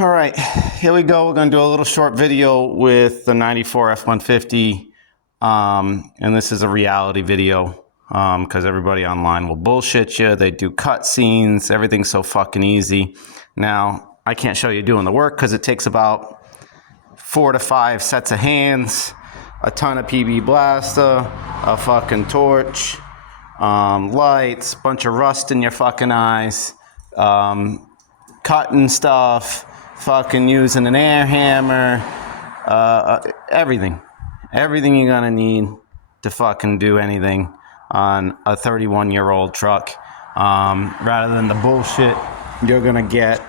All right, here we go. We're going to do a little short video with the 94 F150. And this is a reality video because everybody online will bullshit you. They do cut scenes. Everything's so fucking easy. Now, I can't show you doing the work because it takes about 4 to 5 sets of hands, a ton of PB blaster, a fucking torch, lights, bunch of rust in your fucking eyes, cutting stuff, fucking using an air hammer, everything you're gonna need to fucking do anything on a 31-year-old truck, rather than the bullshit you're gonna get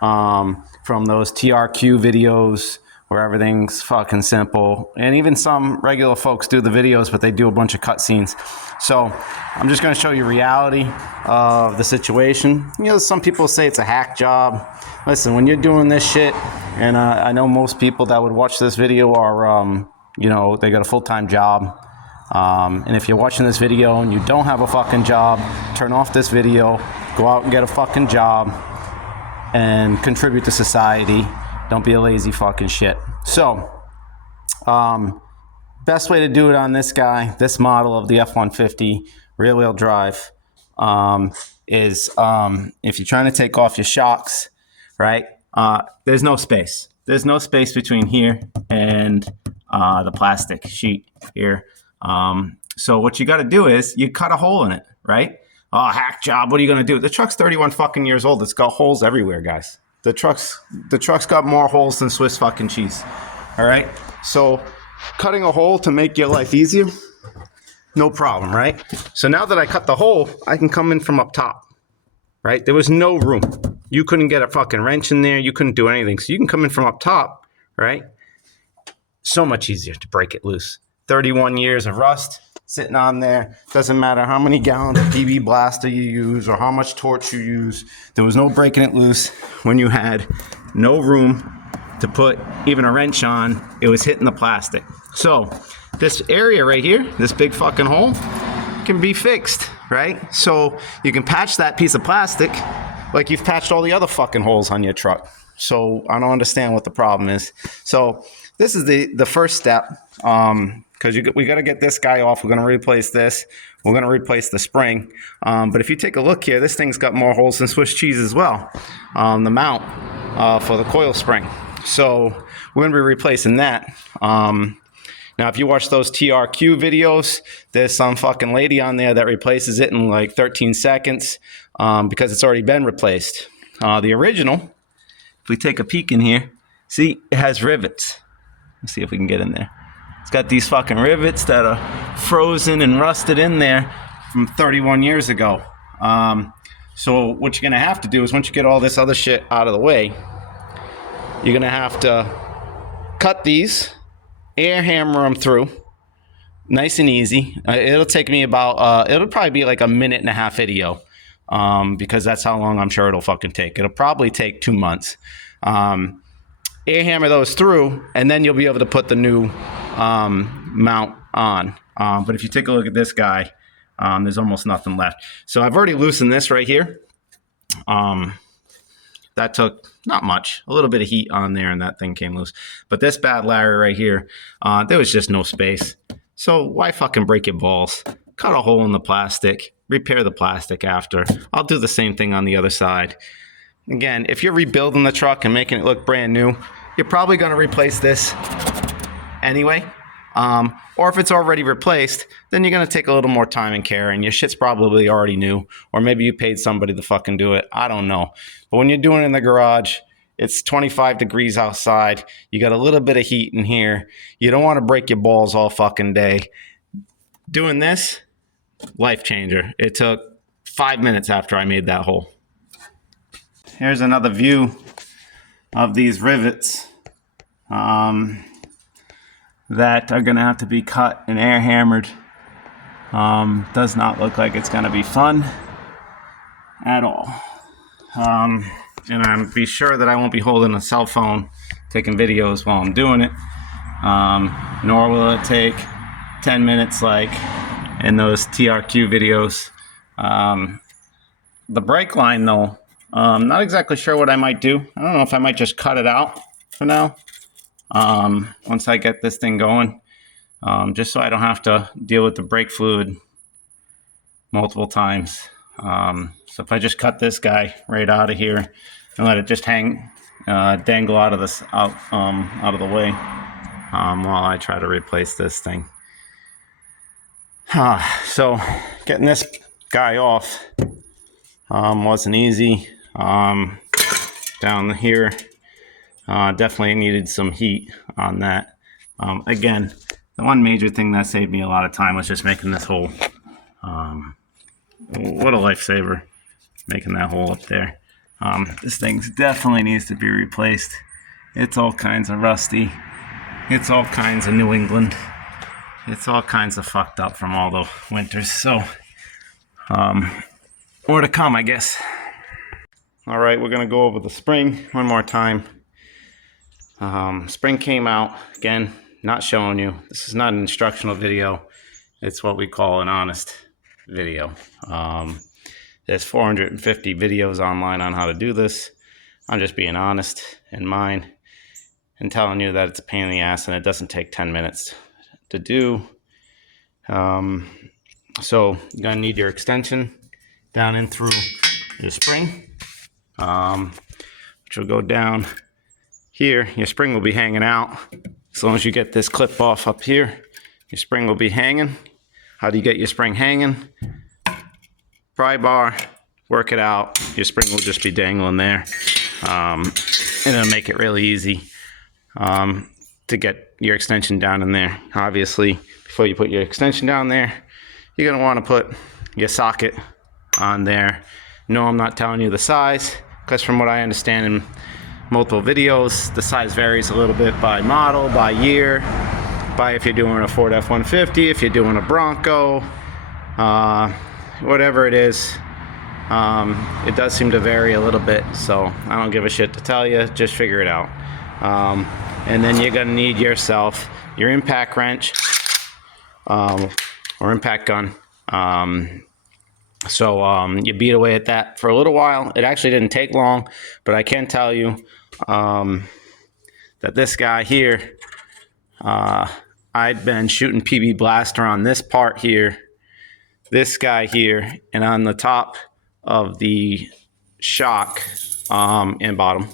from those TRQ videos where everything's fucking simple. And even some regular folks do the videos, but they do a bunch of cutscenes. So I'm just gonna show you reality of the situation. You know, some people say it's a hack job. Listen, when you're doing this shit, and I know most people that would watch this video are, you know, they got a full-time job. And if you're watching this video and you don't have a fucking job, turn off this video, go out and get a fucking job, and contribute to society. Don't be a lazy fucking shit. So, best way to do it on this guy, this model of the F-150 rear-wheel drive, is if you're trying to take off your shocks, right? There's no space. There's no space between here and the plastic sheet here. So what you got to do is you cut a hole in it, right? Oh, hack job. What are you going to do? The truck's 31 fucking years old. It's got holes everywhere, guys. The truck's got more holes than Swiss fucking cheese. All right. So cutting a hole to make your life easier, no problem, right? So now that I cut the hole, I can come in from up top, right? There was no room. You couldn't get a fucking wrench in there. You couldn't do anything. So you can come in from up top, right? So much easier to break it loose. 31 years of rust sitting on there. Doesn't matter how many gallons of PB blaster you use or how much torch you use. There was no breaking it loose when you had no room to put even a wrench on. It was hitting the plastic. So this area right here, this big fucking hole, can be fixed, right? So you can patch that piece of plastic like you've patched all the other fucking holes on your truck. So I don't understand what the problem is. So this is the first step. Because we got to get this guy off. We're going to replace this. We're going to replace the spring. But if you take a look here, this thing's got more holes than Swiss cheese as well. The mount for the coil spring. So we're going to be replacing that. Now, if you watch those TRQ videos, there's some fucking lady on there that replaces it in like 13 seconds because it's already been replaced. The original, if we take a peek in here, see, it has rivets. Let's see if we can get in there. It's got these fucking rivets that are frozen and rusted in there from 31 years ago. So what you're going to have to do is once you get all this other shit out of the way, you're going to have to cut these, air hammer them through, nice and easy. It'll take me about, it'll probably be like a 1.5-minute video because that's how long I'm sure it'll fucking take. It'll probably take 2 months. Air hammer those through, and then you'll be able to put the new mount on. But if you take a look at this guy, there's almost nothing left. So I've already loosened this right here. That took not much, a little bit of heat on there, and that thing came loose. But this bad Larry right here, there was just no space. So why fucking break your balls? Cut a hole in the plastic, repair the plastic after. I'll do the same thing on the other side. Again, if you're rebuilding the truck and making it look brand new, you're probably going to replace this anyway. Or if it's already replaced, then you're going to take a little more time and care, and your shit's probably already new. Or maybe you paid somebody to fucking do it. I don't know. But when you're doing it in the garage, it's 25 degrees outside. You got a little bit of heat in here. You don't want to break your balls all fucking day. Doing this, life changer. It took 5 minutes after I made that hole. Here's another view of these rivets that are going to have to be cut and air hammered. Does not look like it's going to be fun at all. And I'm be sure that I won't be holding a cell phone taking videos while I'm doing it. Nor will it take 10 minutes like in those TRQ videos. The brake line though, Not exactly sure what I might do. I don't know if I might just cut it out for now. Once I get this thing going, just so I don't have to deal with the brake fluid multiple times. So if I just cut this guy right out of here and let it just hang, dangle out of this out of the way, while I try to replace this thing. So getting this guy off wasn't easy. Down here, definitely needed some heat on that. Again, the one major thing that saved me a lot of time was just making this hole. What a lifesaver, making that hole up there. This thing definitely needs to be replaced. It's all kinds of rusty. It's all kinds of New England. It's all kinds of fucked up from all the winters. So, more to come, I guess. All right, we're gonna go over the spring one more time. Spring came out, again, not showing you. This is not an instructional video. It's what we call an honest video. There's 450 videos online on how to do this. I'm just being honest in mine and telling you that it's a pain in the ass and it doesn't take 10 minutes to do. So you're gonna need your extension down in through your spring, which will go down here. Your spring will be hanging out. As long as you get this clip off up here, your spring will be hanging. How do you get your spring hanging? Pry bar, work it out. Your spring will just be dangling there. And it'll make it really easy to get your extension down in there. Obviously, before you put your extension down there, you're gonna wanna put your socket on there. No, I'm not telling you the size, because from what I understand in multiple videos, the size varies a little bit by model, by year, by if you're doing a Ford F-150, if you're doing a Bronco, whatever it is. It does seem to vary a little bit, so I don't give a shit to tell you, just figure it out. And then you're gonna need yourself your impact wrench, or impact gun. So you beat away at that for a little while. It actually didn't take long, but I can tell you that this guy here, I'd been shooting PB Blaster on this part here, this guy here, and on the top of the shock and bottom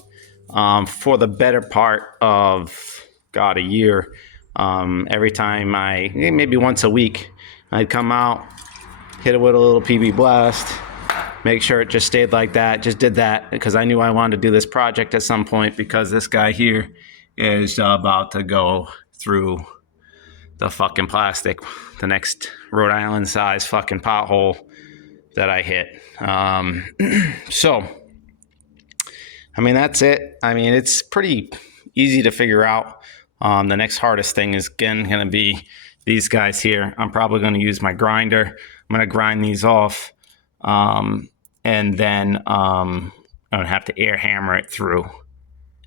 for the better part of, God, a year. Every time maybe once a week, I'd come out, hit it with a little PB Blast, make sure it just stayed like that. Just did that because I knew I wanted to do this project at some point, because this guy here is about to go through the fucking plastic, the next Rhode Island size fucking pothole that I hit. So, I mean, that's it. I mean, it's pretty easy to figure out. The next hardest thing is, again, going to be these guys here. I'm probably going to use my grinder. I'm going to grind these off, and then I'm going to have to air hammer it through.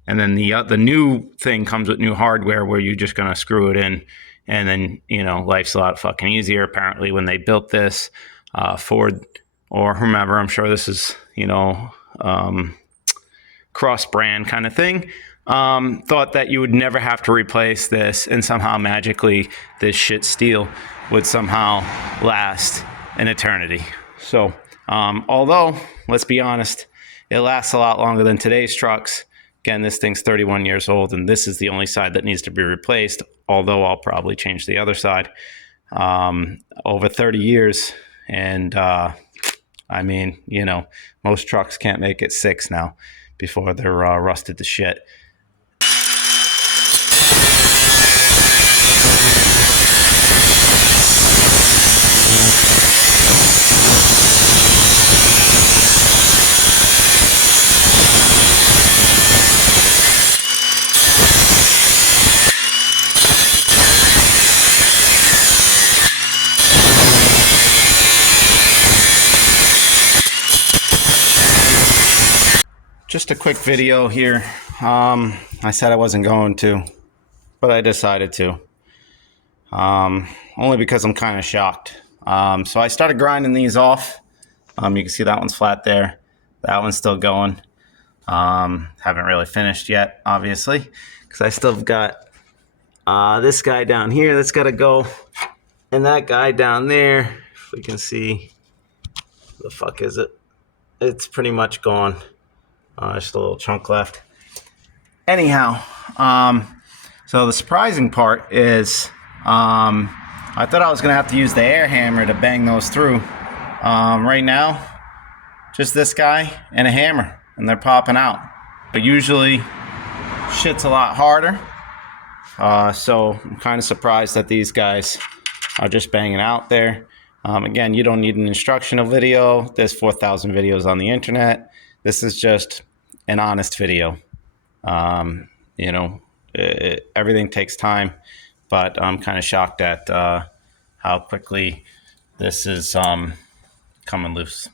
And then the new thing comes with new hardware where you're just going to screw it in, and then, you know, life's a lot fucking easier. Apparently, when they built this, Ford or whomever, I'm sure this is, you know, cross-brand kind of thing, thought that you would never have to replace this, and somehow magically this shit steel would somehow last an eternity. So, although, let's be honest, it lasts a lot longer than today's trucks. Again, this thing's 31 years old, and this is the only side that needs to be replaced, although I'll probably change the other side. Over 30 years, and I mean, you know, most trucks can't make it 6 now before they're rusted to shit. Just a quick video here. I said I wasn't going to, but I decided to. Only because I'm kind of shocked. So I started grinding these off. You can see that one's flat there. That one's still going. Haven't really finished yet, obviously, because I still got this guy down here that's got to go, and that guy down there. If we can see, the fuck is it? It's pretty much gone. Just a little chunk left. Anyhow, so the surprising part is I thought I was going to have to use the air hammer to bang those through. Right now, just this guy and a hammer, and they're popping out. But usually, shit's a lot harder. So I'm kind of surprised that these guys are just banging out there. Again, you don't need an instructional video. There's 4,000 videos on the internet. This is just an honest video. You know, everything takes time, but I'm kind of shocked at how quickly this is coming loose.